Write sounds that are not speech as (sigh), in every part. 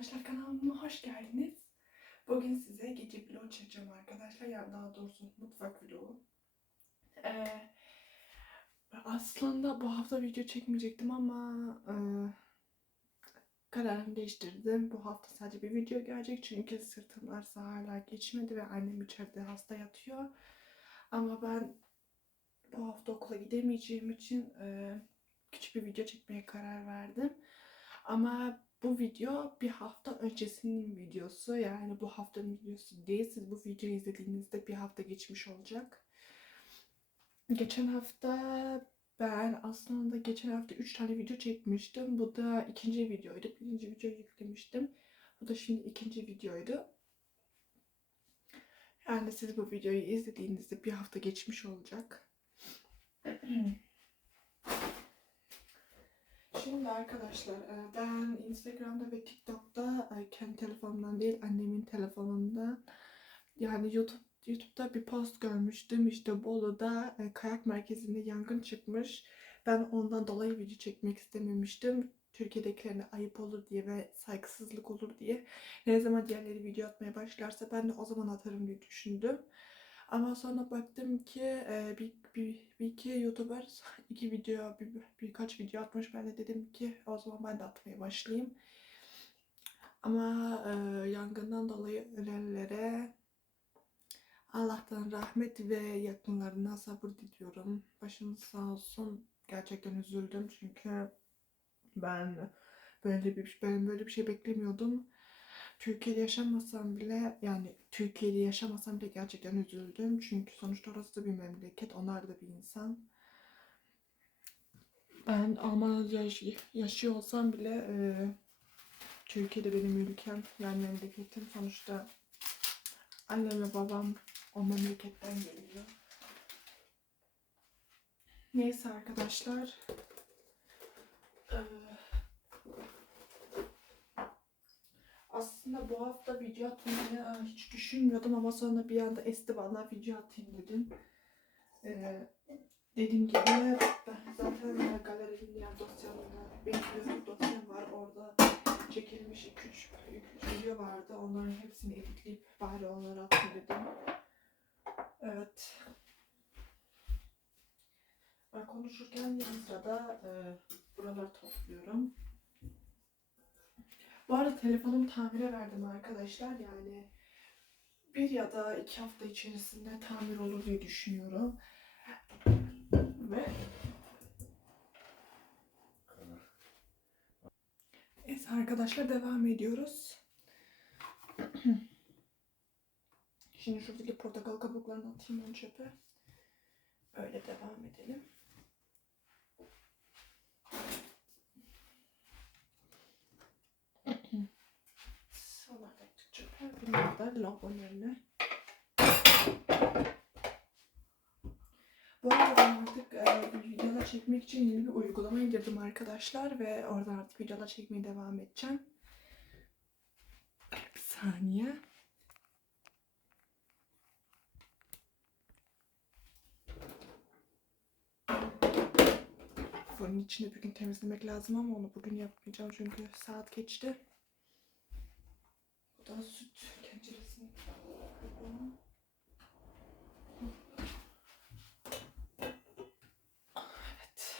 arkadaşlar kanalıma hoş geldiniz. Bugün size gece vlog çekeceğim arkadaşlar. Yani daha doğrusu mutfak vlogu. Ee, aslında bu hafta video çekmeyecektim ama e, kararımı değiştirdim. Bu hafta sadece bir video gelecek çünkü sırtım ağrısı hala geçmedi ve annem içeride hasta yatıyor. Ama ben bu hafta okula gidemeyeceğim için e, küçük bir video çekmeye karar verdim. Ama bu video bir hafta öncesinin videosu. Yani bu haftanın videosu değil. Siz bu videoyu izlediğinizde bir hafta geçmiş olacak. Geçen hafta ben aslında geçen hafta 3 tane video çekmiştim. Bu da ikinci videoydu. Birinci videoyu yüklemiştim. Bu da şimdi ikinci videoydu. Yani siz bu videoyu izlediğinizde bir hafta geçmiş olacak. (clears throat) Şimdi arkadaşlar e, ben Instagram'da ve TikTok'ta e, kendi telefonumdan değil annemin telefonundan yani YouTube YouTube'da bir post görmüştüm işte Bolu'da e, kayak merkezinde yangın çıkmış. Ben ondan dolayı video çekmek istememiştim. Türkiye'dekilerine ayıp olur diye ve saygısızlık olur diye. Ne zaman diğerleri video atmaya başlarsa ben de o zaman atarım diye düşündüm. Ama sonra baktım ki e, bir, bir, bir iki YouTuber (laughs) iki video, bir, birkaç video atmış. Ben de dedim ki o zaman ben de atmaya başlayayım. Ama e, yangından dolayı ölenlere Allah'tan rahmet ve yakınlarına sabır diliyorum. Başınız sağ olsun. Gerçekten üzüldüm çünkü ben böyle bir ben böyle bir şey beklemiyordum. Türkiye'de yaşamasam bile yani Türkiye'de yaşamasam bile gerçekten üzüldüm. Çünkü sonuçta orası da bir memleket. Onlar da bir insan. Ben Almanya'da yaş- yaşıyor olsam bile e, Türkiye'de benim ülkem yani memleketim. Sonuçta annem ve babam o memleketten geliyor. Neyse arkadaşlar. Ee, aslında bu hafta video atmayı hiç düşünmüyordum ama sonra bir anda esti bana video atayım dedim. Ee, dediğim gibi zaten e, galerinin yani dosyamda benim bir dosyam var orada çekilmiş 2-3 video vardı. Onların hepsini editleyip bari onları atayım dedim. Evet. Ben konuşurken yanı sırada e, buraları topluyorum. Bu arada telefonumu tamire verdim arkadaşlar. Yani bir ya da iki hafta içerisinde tamir olur diye düşünüyorum. Ve Evet arkadaşlar devam ediyoruz. (clears throat) Şimdi şuradaki portakal kabuklarını atayım ön çöpe. Öyle devam edelim. Sonra da çöpe. Bunlar da lavabonun önüne. Bu arada artık e, videolar çekmek için yeni bir uygulama indirdim arkadaşlar ve oradan artık videolar çekmeye devam edeceğim. Bir saniye. Fırının içini bugün temizlemek lazım ama onu bugün yapmayacağım çünkü saat geçti. Da süt (laughs) tenceresini. Evet.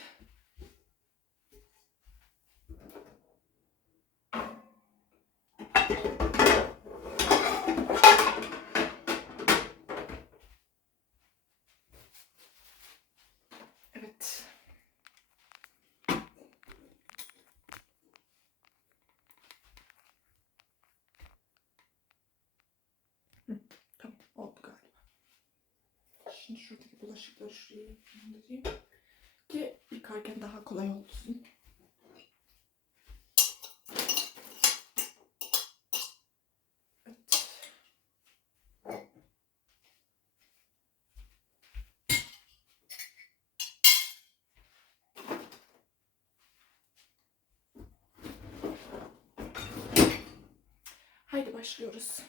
Evet. Hı, tamam oldu galiba. Şimdi şuradaki bulaşıkları şuraya indireyim ki yıkarken daha kolay olsun. Haydi başlıyoruz.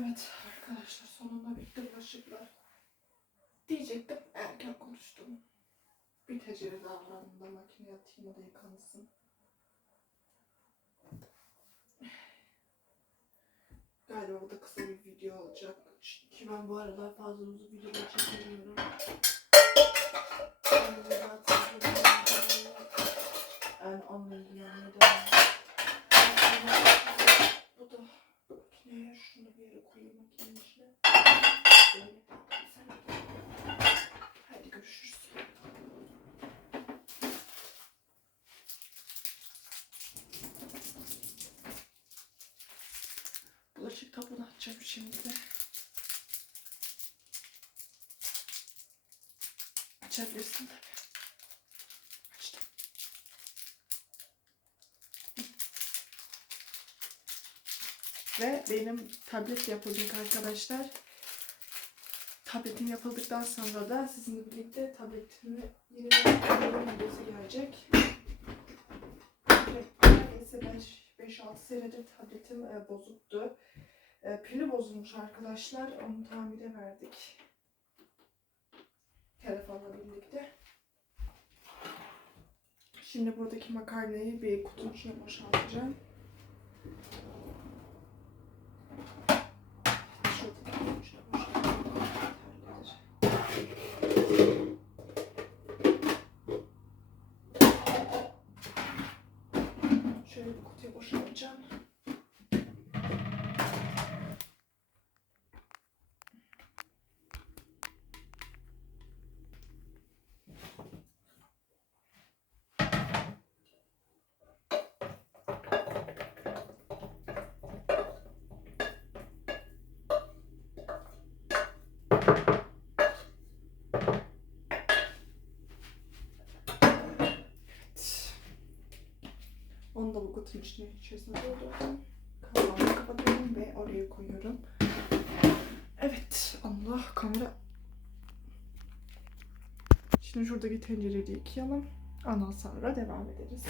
Evet arkadaşlar sonunda bitti bulaşıklar. Diyecektim erken konuştum. Bir tecrübe davrandım da makineye atayım da yıkansın. Galiba bu da kısa bir video olacak. Çünkü ben bu aralar fazla uzun videolar çekemiyorum. Yani onunla ilgilenmeye devam Bu da makineye şunu bir yere koyayım makinenin içine. Böyle. Hadi görüşürüz. Bulaşık tabunu açacağım şimdi. Açabilirsin tabii. Ve benim tablet yapılacak arkadaşlar. Tabletim yapıldıktan sonra da sizinle birlikte tabletimi bir videosu gelecek. Neredeyse 5-6 senedir tabletim e, bozuktu. E, pili bozulmuş arkadaşlar. Onu tamire verdik. Telefonla birlikte. Şimdi buradaki makarnayı bir kutunun içine boşaltacağım. Şuradaki kutunun içine boşaltacağım. Yeterlidir. Şöyle bir kutuya boşaltacağım. Evet. Onu da bu kutunun içine içerisine doldurdum. Kapağını kapatıyorum ve oraya koyuyorum. Evet. Allah kamera. Şimdi şuradaki tencereyi yıkayalım. Ondan sonra devam ederiz.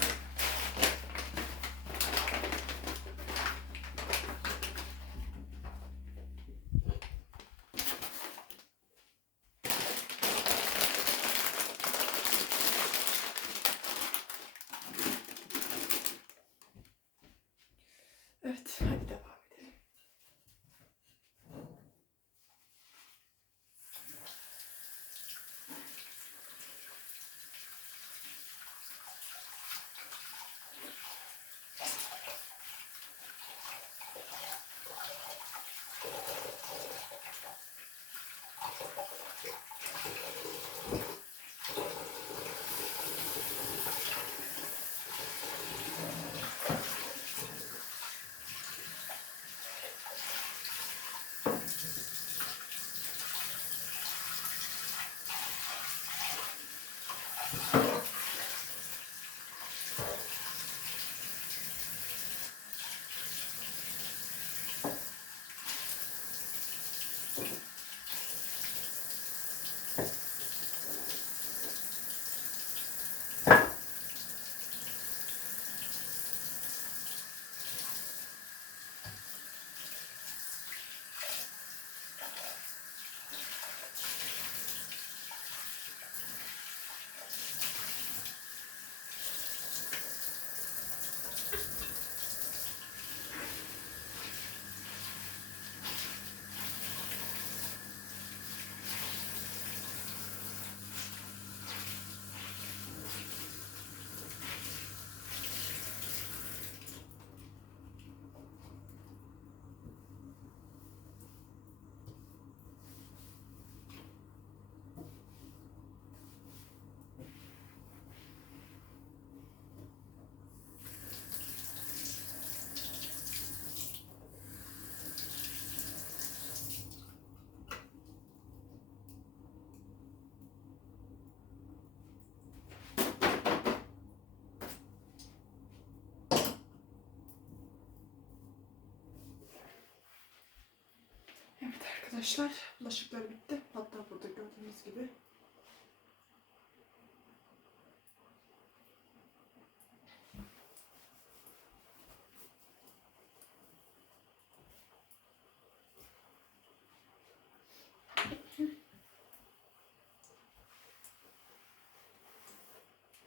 arkadaşlar bulaşıklar bitti. Hatta burada gördüğünüz gibi.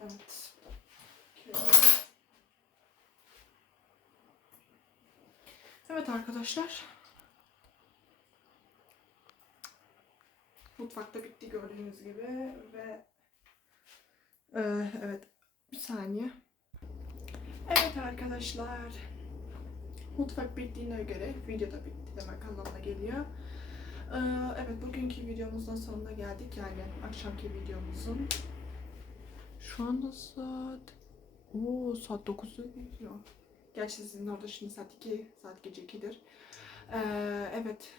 Evet. Evet arkadaşlar. Mutfakta bitti gördüğünüz gibi ve Ee, evet bir saniye. Evet arkadaşlar. Mutfak bittiğine göre video da bitti demek anlamına geliyor. Ee, evet bugünkü videomuzun sonuna geldik yani akşamki videomuzun. Şu anda saat... Oo saat 9'u geçiyor. Gerçi sizin orada şimdi saat 2, saat gece 2'dir. Ee, evet.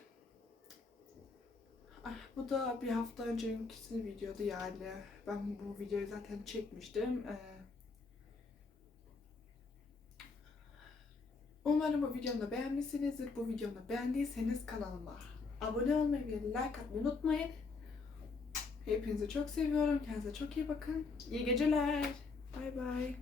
Ah, Bu da bir hafta önceki videodu yani. Ben bu videoyu zaten çekmiştim. Ee, Umarım bu videomu da beğenmişsinizdir. Bu videomu beğendiyseniz kanalıma abone olmayı ve like atmayı unutmayın. Hepinizi çok seviyorum. Kendinize çok iyi bakın. İyi geceler. Bay bay.